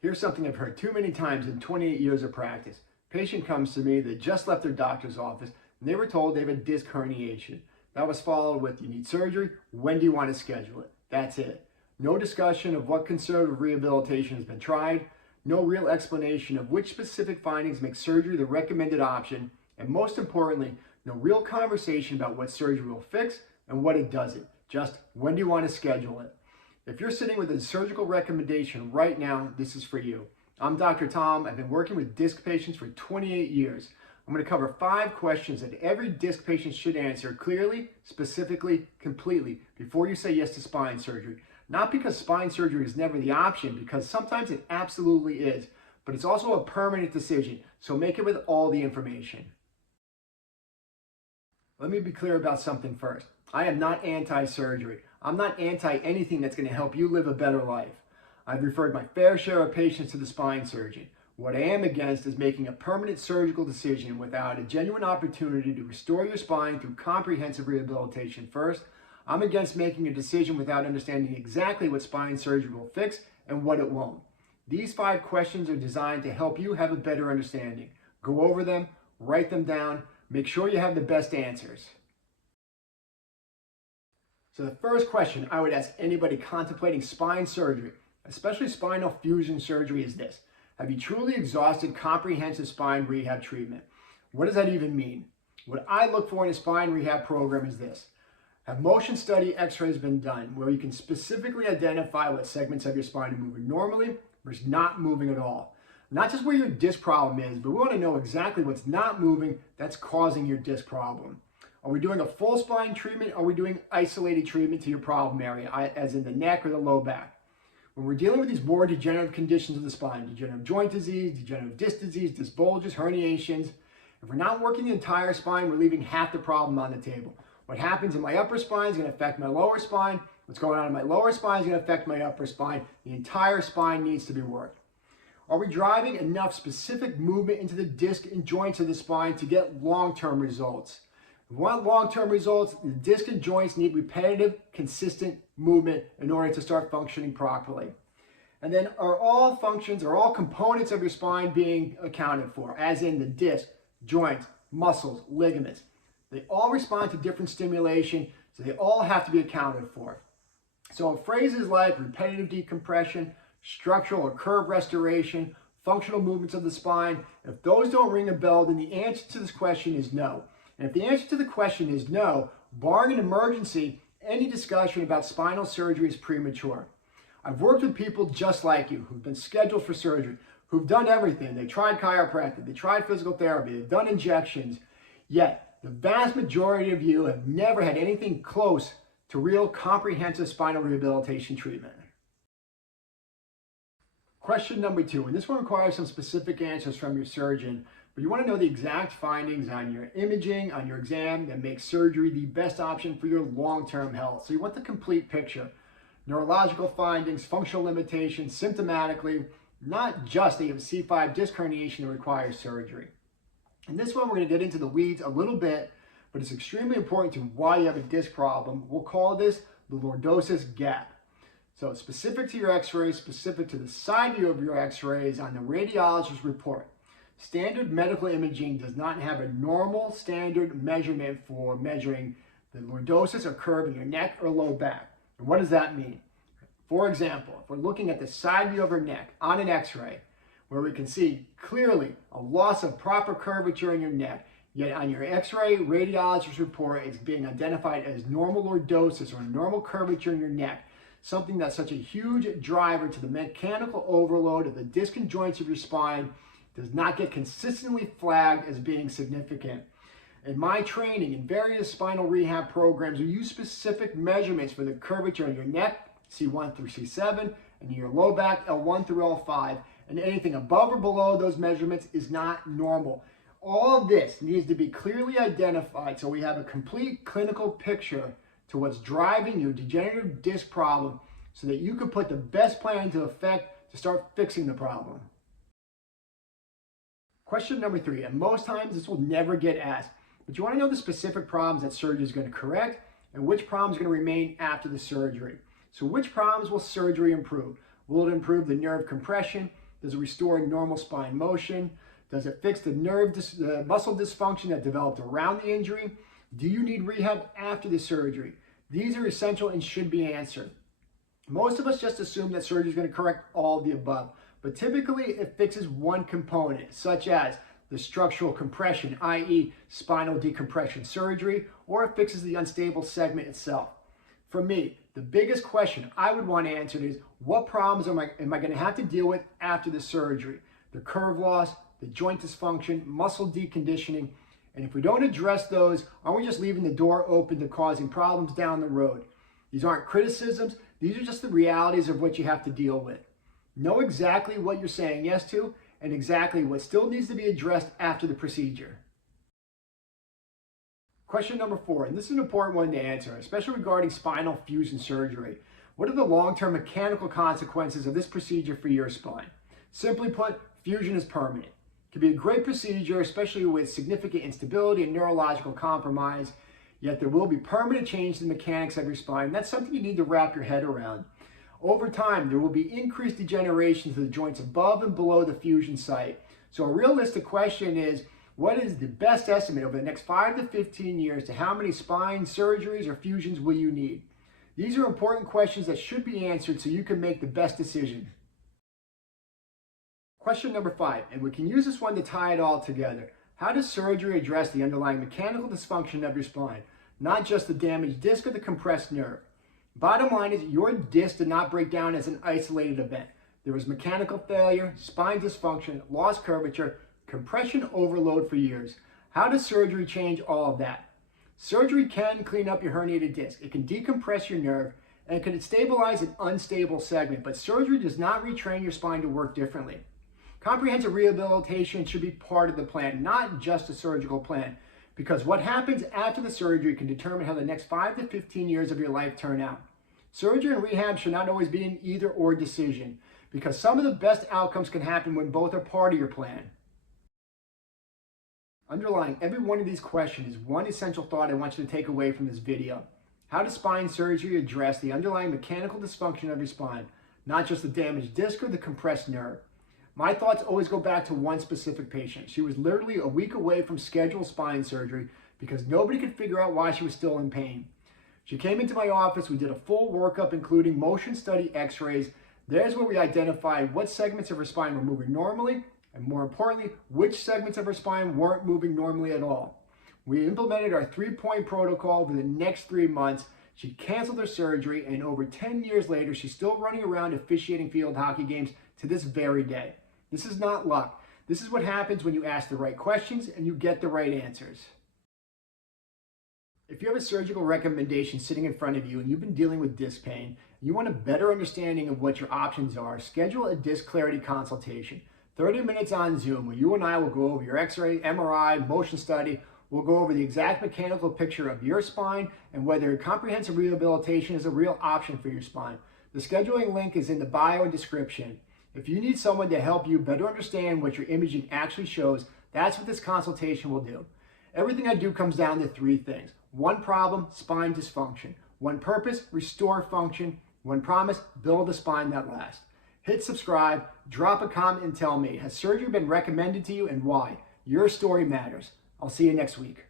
Here's something I've heard too many times in 28 years of practice. Patient comes to me, they just left their doctor's office, and they were told they have a disc herniation. That was followed with, you need surgery, when do you want to schedule it? That's it. No discussion of what conservative rehabilitation has been tried, no real explanation of which specific findings make surgery the recommended option, and most importantly, no real conversation about what surgery will fix and what it doesn't. Just when do you want to schedule it? If you're sitting with a surgical recommendation right now, this is for you. I'm Dr. Tom. I've been working with disc patients for 28 years. I'm going to cover 5 questions that every disc patient should answer clearly, specifically, completely before you say yes to spine surgery. Not because spine surgery is never the option, because sometimes it absolutely is, but it's also a permanent decision, so make it with all the information. Let me be clear about something first. I am not anti-surgery. I'm not anti-anything that's going to help you live a better life. I've referred my fair share of patients to the spine surgeon. What I am against is making a permanent surgical decision without a genuine opportunity to restore your spine through comprehensive rehabilitation first. I'm against making a decision without understanding exactly what spine surgery will fix and what it won't. These 5 questions are designed to help you have a better understanding. Go over them, write them down, make sure you have the best answers. So the first question I would ask anybody contemplating spine surgery, especially spinal fusion surgery, is this. Have you truly exhausted comprehensive spine rehab treatment? What does that even mean? What I look for in a spine rehab program is this. Have motion study x-rays been done where you can specifically identify what segments of your spine are moving normally versus not moving at all? Not just where your disc problem is, but we want to know exactly what's not moving that's causing your disc problem. Are we doing a full spine treatment? Or are we doing isolated treatment to your problem area, as in the neck or the low back? When we're dealing with these more degenerative conditions of the spine, degenerative joint disease, degenerative disc disease, disc bulges, herniations, if we're not working the entire spine, we're leaving half the problem on the table. What happens in my upper spine is going to affect my lower spine. What's going on in my lower spine is going to affect my upper spine. The entire spine needs to be worked. Are we driving enough specific movement into the disc and joints of the spine to get long-term results? If we want long-term results, the disc and joints need repetitive, consistent movement in order to start functioning properly. And then are all functions, are all components of your spine being accounted for, as in the disc, joints, muscles, ligaments? They all respond to different stimulation, so they all have to be accounted for. So phrases like repetitive decompression, structural or curve restoration, functional movements of the spine, if those don't ring a bell, then the answer to this question is no. And if the answer to the question is no, barring an emergency, any discussion about spinal surgery is premature. I've worked with people just like you who've been scheduled for surgery, who've done everything. They tried chiropractic, they tried physical therapy, they've done injections, yet the vast majority of you have never had anything close to real comprehensive spinal rehabilitation treatment. Question number 2, and this one requires some specific answers from your surgeon, but you want to know the exact findings on your imaging, on your exam that makes surgery the best option for your long-term health. So you want the complete picture. Neurological findings, functional limitations, symptomatically, not just that you have a C5 disc herniation that requires surgery. In this one, we're going to get into the weeds a little bit, but it's extremely important to why you have a disc problem. We'll call this the lordosis gap. So specific to your x-rays, specific to the side view of your x-rays on the radiologist's report. Standard medical imaging does not have a normal standard measurement for measuring the lordosis or curve in your neck or low back. And what does that mean? For example, if we're looking at the side view of your neck on an x-ray, where we can see clearly a loss of proper curvature in your neck, yet on your x-ray radiologist's report it's being identified as normal lordosis or normal curvature in your neck, something that's such a huge driver to the mechanical overload of the disc and joints of your spine does not get consistently flagged as being significant. In my training in various spinal rehab programs, we use specific measurements for the curvature in your neck, C1 through C7, and in your low back, L1 through L5, and anything above or below those measurements is not normal. All of this needs to be clearly identified so we have a complete clinical picture to what's driving your degenerative disc problem so that you can put the best plan into effect to start fixing the problem. Question number 3, and most times this will never get asked, but you want to know the specific problems that surgery is going to correct and which problems are going to remain after the surgery. So which problems will surgery improve? Will it improve the nerve compression, Does it restore normal spine motion? Does it fix the muscle dysfunction that developed around the injury? Do you need rehab after the surgery? These are essential and should be answered. Most of us just assume that surgery is going to correct all of the above, but typically it fixes one component, such as the structural compression, i.e. spinal decompression surgery, or it fixes the unstable segment itself. For me, the biggest question I would want answered is, what problems am I going to have to deal with after the surgery? The curve loss, the joint dysfunction, muscle deconditioning, and if we don't address those, aren't we just leaving the door open to causing problems down the road? These aren't criticisms, these are just the realities of what you have to deal with. Know exactly what you're saying yes to, and exactly what still needs to be addressed after the procedure. Question number 4, and this is an important one to answer, especially regarding spinal fusion surgery. What are the long-term mechanical consequences of this procedure for your spine? Simply put, fusion is permanent. It can be a great procedure, especially with significant instability and neurological compromise, yet there will be permanent change in the mechanics of your spine, and that's something you need to wrap your head around. Over time, there will be increased degeneration to the joints above and below the fusion site. So a realistic question is, what is the best estimate over the next 5 to 15 years to how many spine surgeries or fusions will you need? These are important questions that should be answered so you can make the best decision. Question number 5, and we can use this one to tie it all together. How does surgery address the underlying mechanical dysfunction of your spine, not just the damaged disc or the compressed nerve? Bottom line is, your disc did not break down as an isolated event. There was mechanical failure, spine dysfunction, lost curvature, compression overload for years. How does surgery change all of that? Surgery can clean up your herniated disc. It can decompress your nerve, and it can stabilize an unstable segment, but surgery does not retrain your spine to work differently. Comprehensive rehabilitation should be part of the plan, not just a surgical plan, because what happens after the surgery can determine how the next 5 to 15 years of your life turn out. Surgery and rehab should not always be an either-or decision, because some of the best outcomes can happen when both are part of your plan. Underlying every one of these questions is one essential thought I want you to take away from this video. How does spine surgery address the underlying mechanical dysfunction of your spine, not just the damaged disc or the compressed nerve? My thoughts always go back to one specific patient. She was literally a week away from scheduled spine surgery because nobody could figure out why she was still in pain. She came into my office, we did a full workup including motion study x-rays. There's where we identified what segments of her spine were moving normally, and more importantly, which segments of her spine weren't moving normally at all. We implemented our 3-point protocol over the next 3 months. She canceled her surgery, and over 10 years later, she's still running around officiating field hockey games to this very day. This is not luck. This is what happens when you ask the right questions and you get the right answers. If you have a surgical recommendation sitting in front of you and you've been dealing with disc pain, and you want a better understanding of what your options are, schedule a disc clarity consultation. 30 minutes on Zoom where you and I will go over your x-ray, MRI, motion study. We'll go over the exact mechanical picture of your spine and whether comprehensive rehabilitation is a real option for your spine. The scheduling link is in the bio and description. If you need someone to help you better understand what your imaging actually shows, that's what this consultation will do. Everything I do comes down to 3 things. One problem, spine dysfunction. One purpose, restore function. One promise, build a spine that lasts. Hit subscribe, drop a comment and tell me, has surgery been recommended to you and why? Your story matters. I'll see you next week.